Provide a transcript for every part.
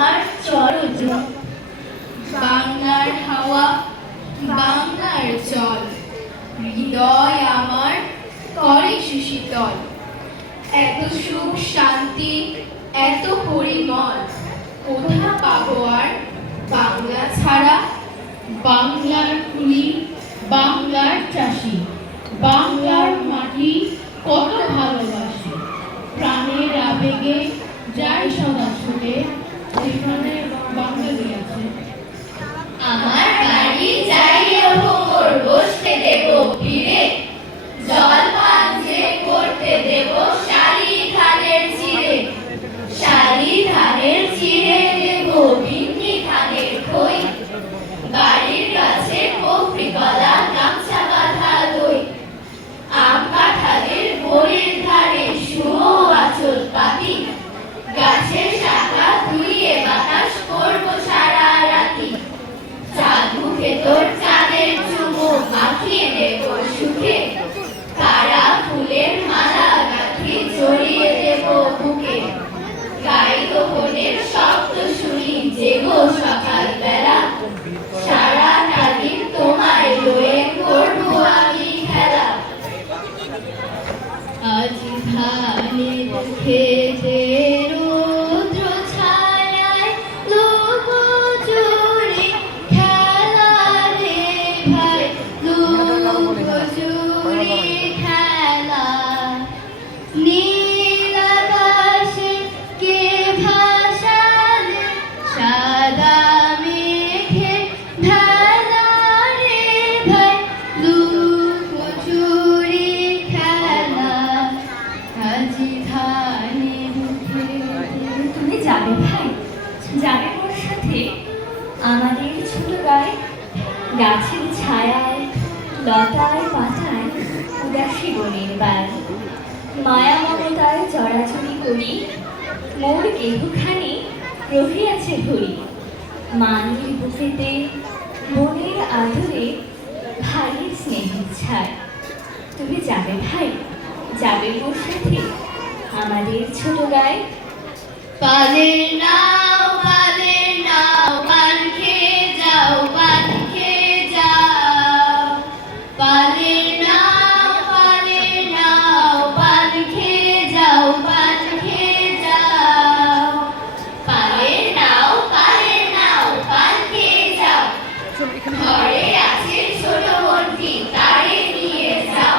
আমার চরণ বাংলার হাওয়া বাংলার জল হৃদয় আমার করে সুশীতল এত সুখ শান্তি এত পরিমল কোথা পাবো আর বাংলা ছাড়া বাংলার কুলি বাংলার চাষি বাংলার মাটি কত ভালোবাসি প্রাণের আবেগে যাই সদা ছুটে যেখানে বাঙালি আছে। আমার বাড়ি যাইও ভোর বসতে দেব ফিরে জল পান যে করতে দেব শালি ধানের চিড়ে শালি ধানের চিড়ে দেব ভিন্নি ধানের খই বাড়ির কাছে কফি কলা গামছা বাঁধা দই আম কাঁঠালের বড়ির ধারে শুয়ো আঁচল পাতি গাছের শাখা ধুইয়ে বাতাস করবো সারা রাতি চাঁদ মুখে তোর চাঁদের চুমো মাখিয়ে দেব সুখে কারা ফুলের মালা গাঁথি জড়িয়ে দেব বুকে গাইব হলের শব্দ শুনি জেগো সকাল বেলা সারাটা দিন তোমায় রয়ে করবো আমি খেলা আজ ধানের খেতে রৌদ্র ছায়ায় লোক জুড়ে খেলা রে ভাই লোক জুড়ে খেলা নীল আকাশে কে ভাসালে সাদা মেঘে ভেলা রে ভাই লোক জুড়ে খেলা আজি ধানের তুমি যাবে ভাই যাবে ওর সাথে আমাদের ছোট গায়ে গাছের ছায়ায় লতায় পাতায় উদাসী বনের বাড়ি মায়া মমতায় চড়াচড়ি করি মোর কেহুখানি রহিয়াছে ভরি মায়ের বুকেতে মনের আদরে ভাইয়ের স্নেহের ছায় তুমি যাবে ভাই যাবে ওর সাথে আমাদের ছোট গায়ে পালের নাও পান খেয়ে যাও পান খেয়ে যাও পালের নাও পান খেয়ে যাও পান খেয়ে যাও পালের নাও পান খেয়ে যাও ঘরে আছে ছোট মন্ত্রী তারে নিয়ে যাও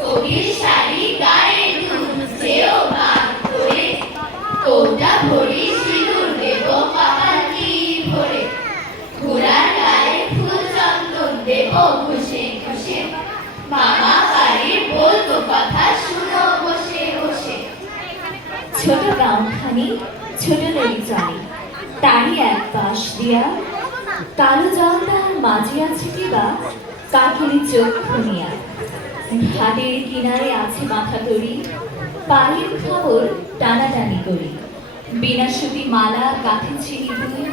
কবির শাড়ি গায়ে দুধ যেও গান করে কৌটা ভরি সিঁদুর দেব কপালটি ভরে ঘোড়ার গায়ে ফুল চন্দন দেব ঘষে ঘষে মামা বাড়ির বলতো কথা শুনো বসে বসে ছোট গাঁওখানি ছোট নদী চলে তারই এক পাশ দিয়া কালো জল তার মাঝে আছে কিবা কাকেরি চোখ খুনিয়া ঘাটের কিনারে আছে মাথা তরি পায়ের খবর টানাটানি করি বিনাশুতি মালা কাঁথে ছিঁড়ি দুই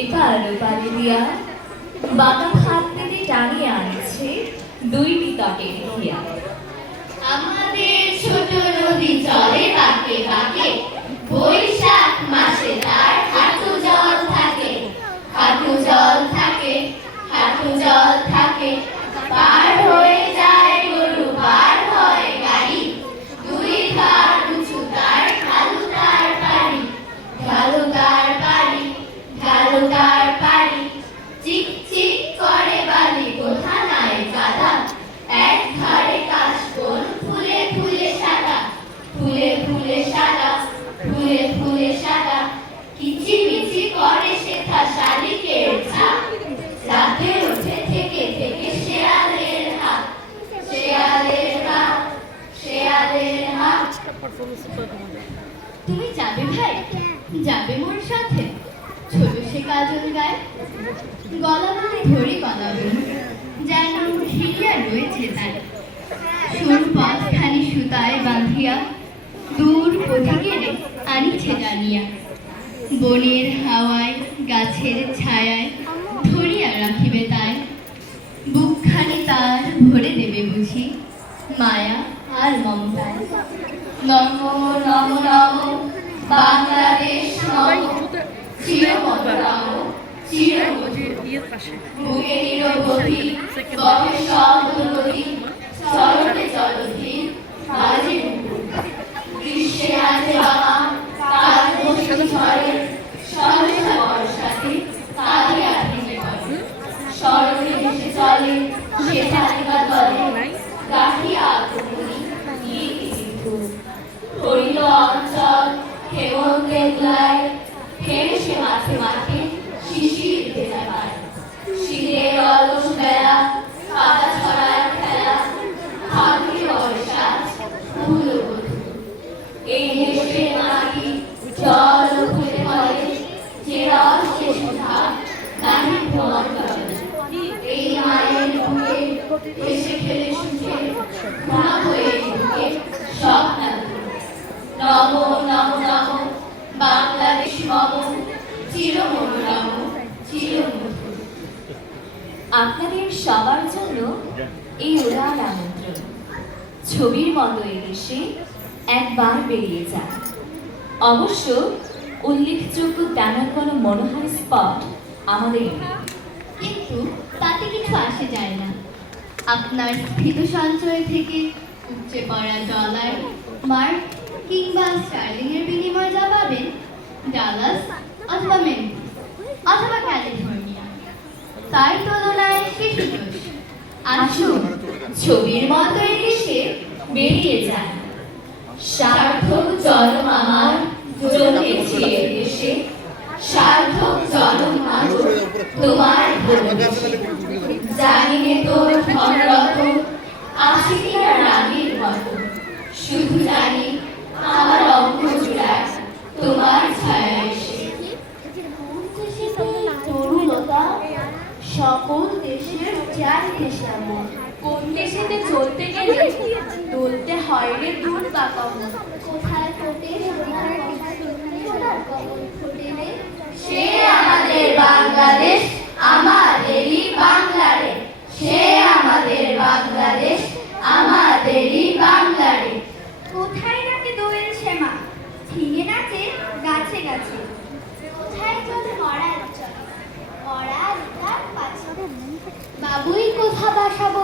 এপার ওপারে দিয়া বাঁকা হাত পেতে টানিয়ে আনছে দুইটি তটের ধিয়া আমাদের ছোট নদী চলে বাঁকে বাঁকে বৈশাখ মাসে তার হাঁটু জল থাকে হাঁটু জল থাকে হাঁটু জল থাকে পার হয়ে যায় গরু পার হয় গাড়ি দুই ধার উঁচু তার ঢালু তার পাড়ি ঢালু তার পাড়ি ঢালু তার পাড়ি চিক চিক করে বালি কোথা নাই কাদা এক ধারে কাশবন ফুলে ফুলে সাদা ফুলে ফুলে সাদা ফুলে ফুলে সাদা কিচিমিচি করে সেথা শালিকের ঝাঁক রাতে উঠে থেকে থেকে শেয়ালের হাত শেয়ালের হাত শেয়ালের হাত তুমি যাবে ভাই যাবে মোর সাথে ছোট সে কাজল গায়ে গলা বলে ধরে গলাবে যেন হিলিয়া রয়েছে তাই সরু পথখানি সুতায় বাঁধিয়া দূর পথিকেরে আনিছে জানিয়া বনের হাওয়ায় গাছের ছায়ায় ধরিয়া রাখিবে তাই বুকখানি তার ভরে দেবে বুঝি মায়া আর মমতায় নম নম নম বাংলাদেশ নম চিরমধুরম চিরমধুর বুকে নিরবধি বহে শব্দ নদী চলতে জলধি বাজে মুকুট গ্রীষ্মে আছে বাবা কাল বসে ঝড়ে সহসা বর্ষাতে কাঁদে আধেকে পড়ে সড়কে ভেসে চলে সেটা দিবা তলে গাহিয়া আগুনি হরিল অঞ্চল হেমন্তের গুলায় ফেরে সে মাঠে মাঠে শিশির ভেজা পায় শীতের অলস বেলা পাতা ছড়ায় খেলা হাতে বর্ষাজ ফুল বধূ এই দেশের মাটি জল ফুলে পড়ে যে রস যে সুধা নাহি ভ্রমণ করে এই মায়ের বুকে এসে খেলে সুখে ঘুমা হয়ে বুকে সব নম নম নম বাংলাদেশ মম চিরমনোরম চিরমধুর। আপনাদের সবার জন্য এই উড়ান আমন্ত্রণ। ছবির মতো এদেশে একবার বেরিয়ে যান। অবশ্য উল্লেখযোগ্য তেমন কোনো মনোহারী স্পট আমাদের নেই, কিন্তু তাতে কিছু আসে যায় না। আপনার স্ফীত সঞ্চয় থেকে উপচে পড়া ডলার মার্ক কিংবা স্টার্লিংয়ের বিনিময়ে যা পাবেন ডালাস অথবা মেম্ফিস অথবা ক্যালিফোর্নিয়া তার তুলনায় শিশু দোষ। আসুন ছবির মতো এদেশে বেরিয়ে যান। সার্থক জন্ম আমার জন্মেছি এদেশে, সার্থক জন্ম আমার তোমার ভালোবেসে। জানি নে তোর ধনরত আছে কিনা রানীর মতো, শুধু জানি আমার অঙ্গ জোড়ায় তোমার ছায়া এসে। তরুণতা সকল দেশের চারিদিকে শ্যামল। কোন দেশেতে চলতে গেলে বলতে হয় রে দূর বা কমল। কোথায় ফোটে সোনার কমল ফোটেলে সে আমাদের বাংলাদেশ, আমাদেরই বাংলাদেশ। সে আমাদের বাংলাদেশ, আমাদেরই বাংলাদেশ। কোথায় নাচে দোয়েল শ্যামা ঠিঙে নাচে গাছে গাছে কোথায় চলে মরা চলে মরা তার পাছে বাবুই কোথা বাসাবো